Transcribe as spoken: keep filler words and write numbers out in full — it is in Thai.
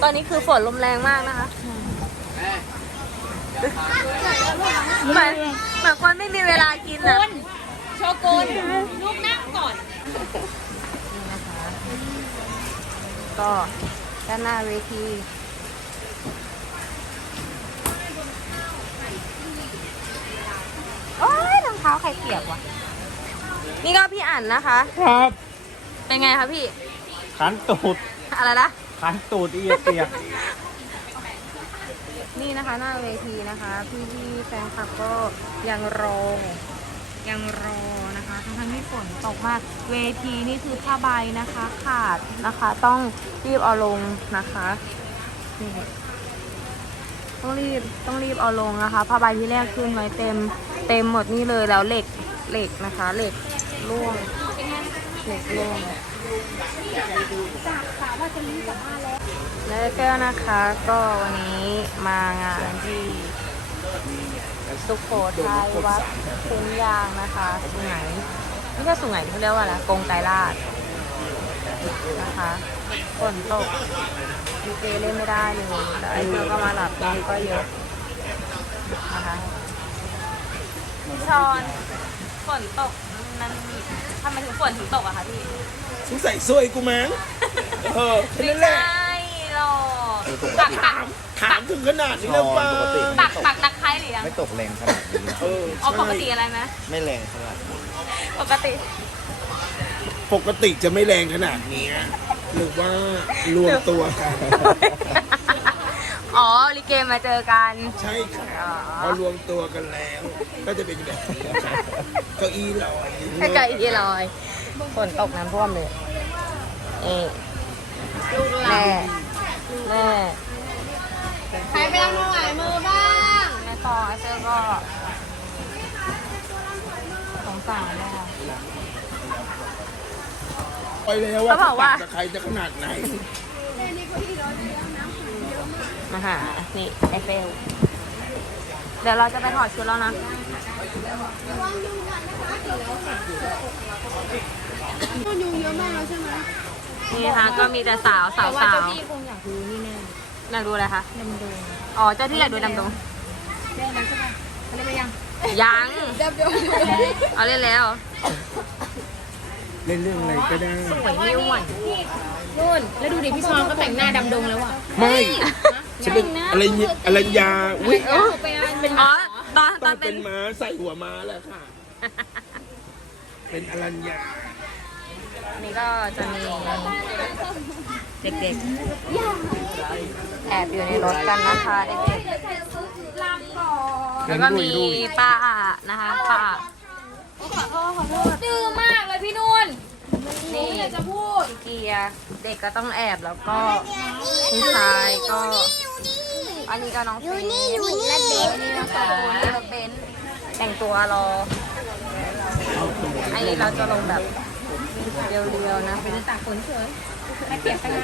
ตอนนี้คือฝนลมแรงมากนะคะเหมือนเหมือนคนไม่มีเวลากินอ่ะโชกุนลูกนั่งก่อนนี่นะคะก็ด้านหน้าเวทีโอ้ยรองเท้าใครเปียกวะนี่ก็พี่อ่านนะคะครับเป็นไงคะพี่ขันตูดอะไรนะขันตูดเอียเปียกนี่นะคะหน้าเวทีนะคะพี่พี่แฟนคลับก็ยังรอยังรอนะคะทั้งทั้งที่ฝนตกมากเวทีนี่คือผ้าใบนะคะขาดนะคะต้องรีบเอาลงนะคะนี่ต้องรีบต้องรีบเอาลงนะคะผ้าใบที่แรกขึ้นไว้เต็มเต็มหมดนี่เลยแล้วเหล็กเหล็กนะคะเหล็กร่วงเหล็กร่วงจากสาวว่าจะรีบกลับบ้านแล้วแล้วก็นะคะก็วันนี้มางานที่สุโขทัยวัดคุ้งยางนะคะสุไหงไม่ใช่สุไหงเขาเรียกว่าอะไรกงไกรลาดนะคะฝนตกดีเจเล่นไม่ได้เลยแล้วไอ้เธอก็มาหลับตาก็เยอะนะคะชอนฝนตกมันทำไมถึงฝนถึงตกอะคะพี่สงสัยซวยกูมั้งเออแค่นั้นแหละไม่ใช่หรอกตักถามถามถึงขนาดนี้แล้วป่ะตักตักตักไคร้หรือยังไม่ตกแรงขนาดนี้เอออ๋อปกติอะไรไหมไม่แรงขนาดนี้ปกติปกติจะไม่แรงขนาดนี้หรือว่ารวมตัวกันอ๋อลิเกมาเจอกันใช่ค่ะพอรวมตัวกันแล้วก็จะเป็นแบบนี้เก้าอี้ลอยเก้าอี้ลอยฝนตกน้ำท่วมเลยเอ๊แม่แม่ใครไปยังถวายมือบ้างแม่ต่อเจ้าก็สงสารแม่ไปแล้วว่าจะใครจะขนาดไหนมาหานี่ไอเฟลเดี๋ยวเราจะไปถอดชุดแล้วนะยุงเยอะมากแล้วใช่ไหมนี่นะคะก็มีแต่สาวสาวสาวพี่คงอยากดูนี่แน่อยากดูอะไรคะดำดงอ๋อเจ้าที่อยากดูดำดงเล่นแล้วใช่ไหมเล่นไปยังยังดำดงเอาเล่นแล้วเล่นเรื่องอะไรก็ได้สวยไม่ไหวนู่นแล้วดูดิพี่ชอนก็แต่งหน้าดำดงแล้วอ่ะไม่จะเป็นอะไรอะไรยาวิอ๋อตอนตอนเป็นม้าใส่หัวม้าแล้วค่ะเป็นอรัญญานี่ก็จะมีเด็กๆแอบอยู่ในรถกันนะคะเด็กๆแล้วก็มีป้านะคะป้าขอโทษขอโทษดื้อมากเลยพี่นุ่นนี่อยากจะพูดเกียร์เด็กก็ต้องแอบแล้วก็ผู้ชายก็อันนี้ก็น้องฟิล์มและเบนนี่นะคะแล้วเบนแต่งตัวรออันนี้เราจะลงแบบเรียวๆนะเป็นตากฝนเฉย